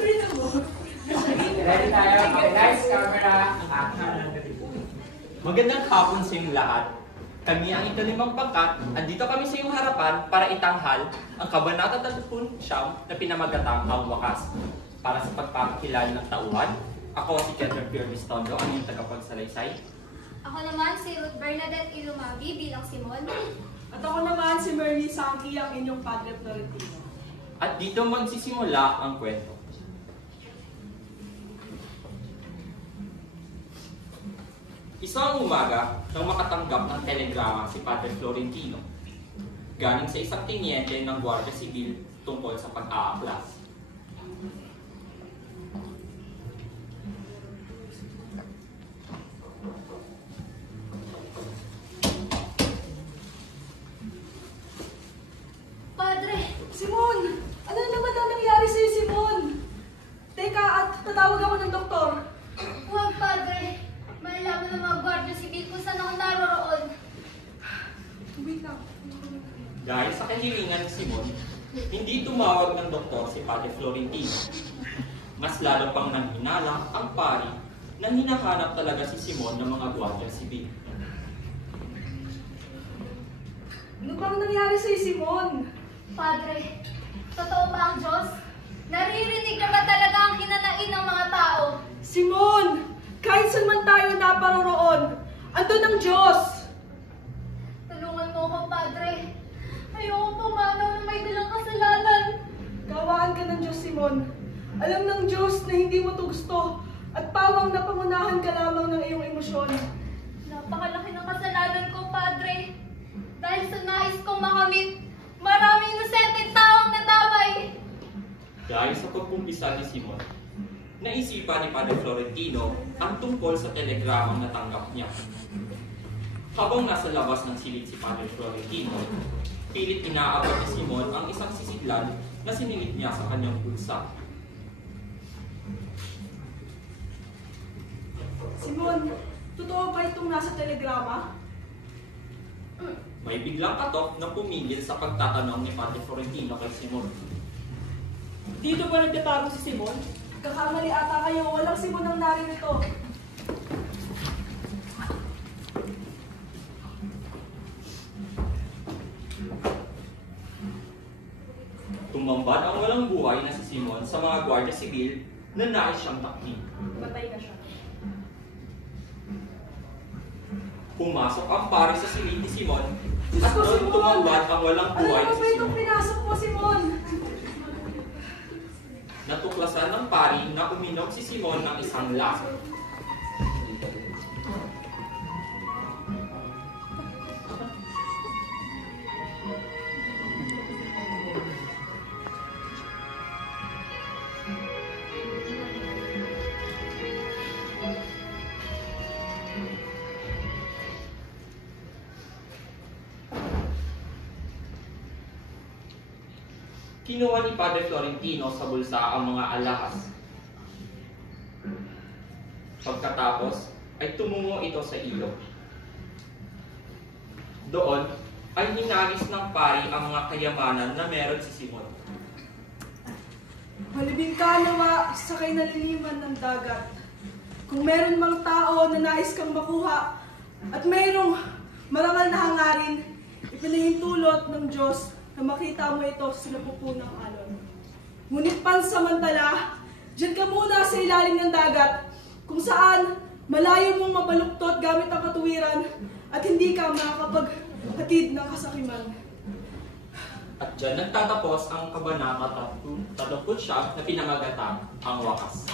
Ready tayo? Okay, guys, camera. Magandang hapon sa inyong lahat. Kami ang ikalimang pangkat. Andito kami sa iyong harapan para itanghal ang Kabanata 39 na pinamagatang ang wakas. Para sa pagpapakilala ng tauhan, ako si Catherine Pierre Vistondo, ang iyong tagapagsalaysay. Ako naman si Ruth Bernadette Ilumabi bilang Simon. At ako naman si Merly Sangki, ang inyong Padre Florentino. At dito magsisimula ang kwento. Isang umaga nang makatanggap ng telegrama si Padre Florentino galing sa isang tiniente ng Guardia Civil tungkol sa pag-aaklas. Padre! Simon! Ano naman ang nangyari sa'yo, Simon? Teka, at tatawag ako ng doktor. Huwag, Padre! Malalaman ng mga Guardia Civil kung saan ako naroroon. Wait lang. Dahil sa kahilingan ni Simon, hindi tumawag ng doktor si Padre Florentino. Mas lalo pang nanghinala ang pari na hinahanap talaga si Simon ng mga Guardia Civil. Ano bang nangyari sa'yo, Simon? Padre, totoo ba ang Diyos? Naririnig na ba talaga ang hinanain ng mga tao? Simon! Kahit saan man tayo naparoroon, andun ang Diyos! Tulungan mo ko, Padre. Ayoko pumanaw na may dalang kasalanan. Kawaan ka ng Diyos, Simon. Alam ng Diyos na hindi mo ito gusto at pawang napangunahan ka lamang ng iyong emosyon. Napakalaki ng kasalanan ko, Padre. Dahil sa nais kong makamit, maraming inosenteng taong nadamay. Dahil sa pagkumpisa ni Simon, naisipan ni Padre Florentino ang tungkol sa telegramang natanggap niya. Habang nasa labas ng silid si Padre Florentino, pilit inaabot ni Simon ang isang sisidlan na siningit niya sa kanyang bulsa. Simon, totoo ba itong nasa telegrama? May biglang katok na pumigil sa pagtatanong ni Padre Florentino kay Simon. Dito ba nagtatanong si Simon? Kakamali ata kayo, walang Simon ang naririto. Tumambad ang walang buhay na si Simon sa mga Guardia Civil na nais siyang takti. Patay na siya. Pumasok ang pari sa silid ni Simon Diyos at ko, noon Simon! tumambad ang walang Ano buhay na naman si ba itong Simon. pinasok mo, Simon? Natuklasan ng pari na uminom si Simon ng isang laso. Kinuha ni Padre Florentino sa bulsa ang mga alahas. Pagkatapos ay tumungo ito sa ilog. Doon ay hinagis ng pari ang mga kayamanan na meron si Simon. Malibing ka nawa sa kay naliliman ng dagat. Kung meron mang tao na nais kang makuha at mayroong marangal na hangarin, ipinahintulot ng Diyos na makita mo ito sa napupunang alon. Ngunit pansamantala, diyan ka muna sa ilalim ng dagat, kung saan malayo mong mabaluktot gamit ang katuwiran at hindi ka makakapaghatid ng kasakiman. At dyan nagtatapos ang Kabanata 39 na pinamagatang ang wakas.